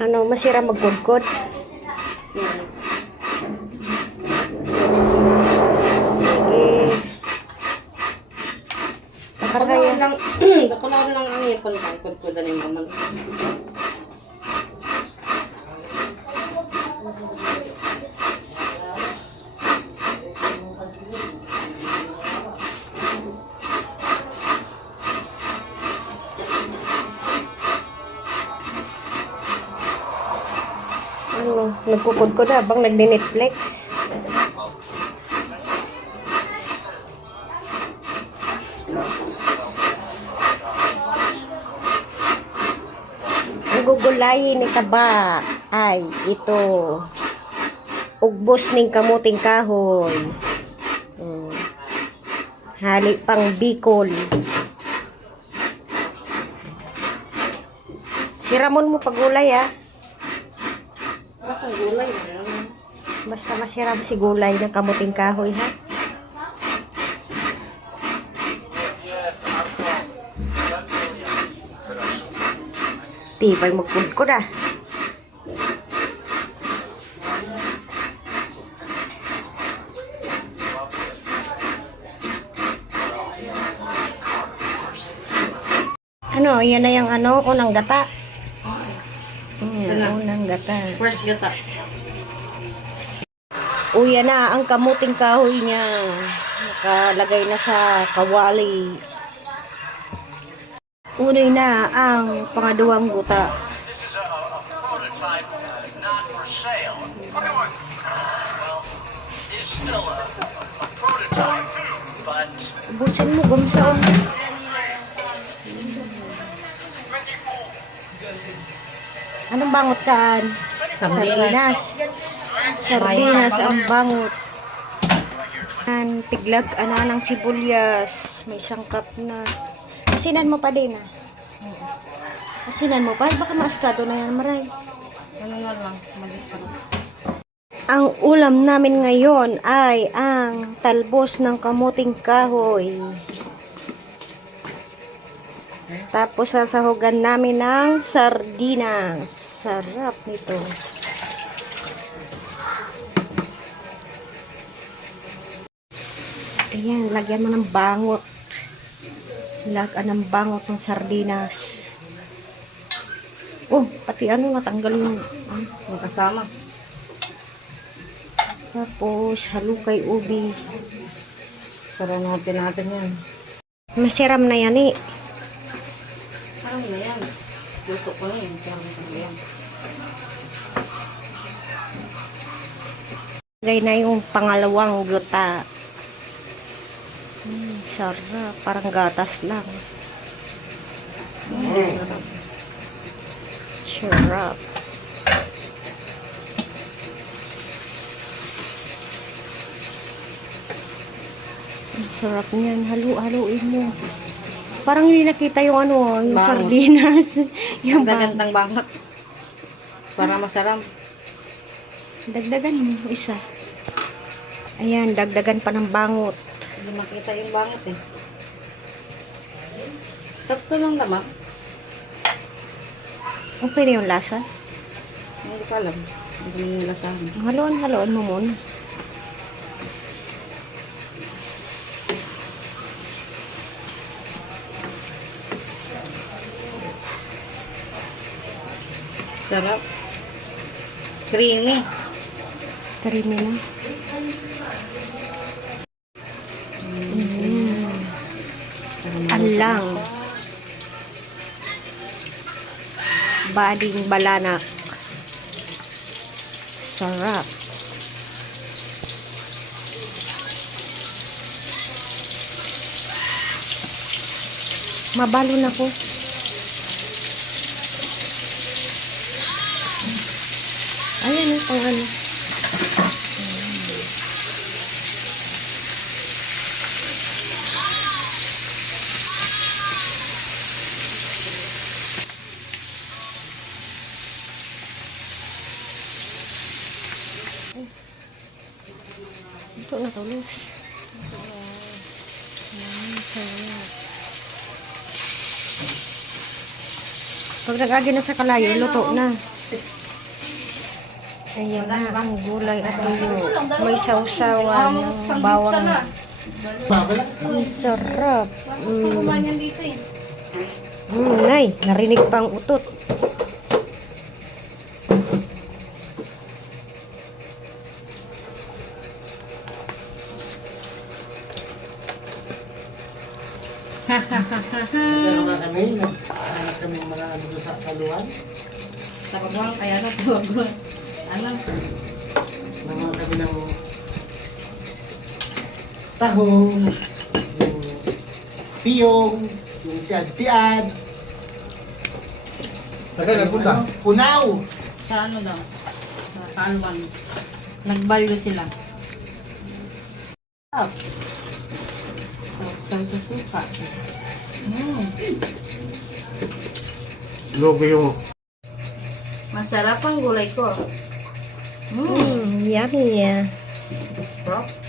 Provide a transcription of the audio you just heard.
Ano, masira magkudkod? Sige. Dako Nakaraya. lang, dako lang ang ipon tangkod ko dali mo man. Ano, nagkukudkod na bang nagdi-Netflix? Ang gugulayin ni Taba ay ito. Ugbos ning kamuting kahoy. Mm. Hali pang bikol. Siramon mo pagulay ah. Basta gulay na lang. Basta masira si gulay ng kamuting kahoy ha. Tibay magkudkod ah. Ano, yan na yung ano, unang gata. Yan, unang gata. First gata. O yan na, ang kamuting kahoy niya. Nakalagay na sa kawali. Unoy na ang pangaduang guta. This is a, a, a Anong bangot kaan? Sardinas. Sardinas ang bangot. An tiglag ana ng sibuyas. May sangkap na. Asinan mo pa din ah. Asinan mo pa. Baka maaskado na yan maray. Ano na lang. Ang ulam namin ngayon ay ang talbos ng kamuting kahoy. Tapos sasahugan namin ng sardinas. Sarap nito. Ayan, lagyan mo ng bangot. Lagyan ng bangot ng sardinas. Oh, pati ano, natanggal yung... ah, kasama. tapos, halukay ubi. Sara natin natin yan. Masiram na yan eh. Parang na yan. Luto ko na yan. Kaya ano yan. Lagay na yung pangalawang guta. Mm, sarap. Parang gatas lang. Mm. Sarap. Ang sarap niyan. Halu-haluin mo. Parang hindi nakita yung ano, yung Bangot. sardinas. yung Ang bang- gagandang bangat. Para masarap. Dagdagan mo isa. Ayan, dagdagan pa ng bangot. Hindi makita yung bangat eh. Tatlo lang naman. Okay na yung lasa. Hindi ko alam. Hindi ko nila sa akin. Haloan, haloan mo muna. Sarap. Creamy. Tarimi na. Mm. Alang. Bading balanak. Sarap. Mabalo na ko. Ayan o, pang ano. Ito na. Ayan, sarap. Pag nagagi na sa kalayo, luto na. Ayan na ang gulay at tuyo. May sausawan ng bawang. Ang sarap. Mm. Eh. Mm, nay, narinig pang utot. Ano nga kami, naghanap kami mga ano sa kaluan. Tabagwang kaya na tabagwang. Ano? Nangaw kami ng tahong, yung piyong, yung tiad-tiad. Sagay na punta. Ano? Punaw! Sa ano daw? Sa Kalwan. Nagbalyo sila. Sarap. Sarap sa suka. Mm. Logo yung Masarap ang gulay ko. Mm, yummy. Sarap.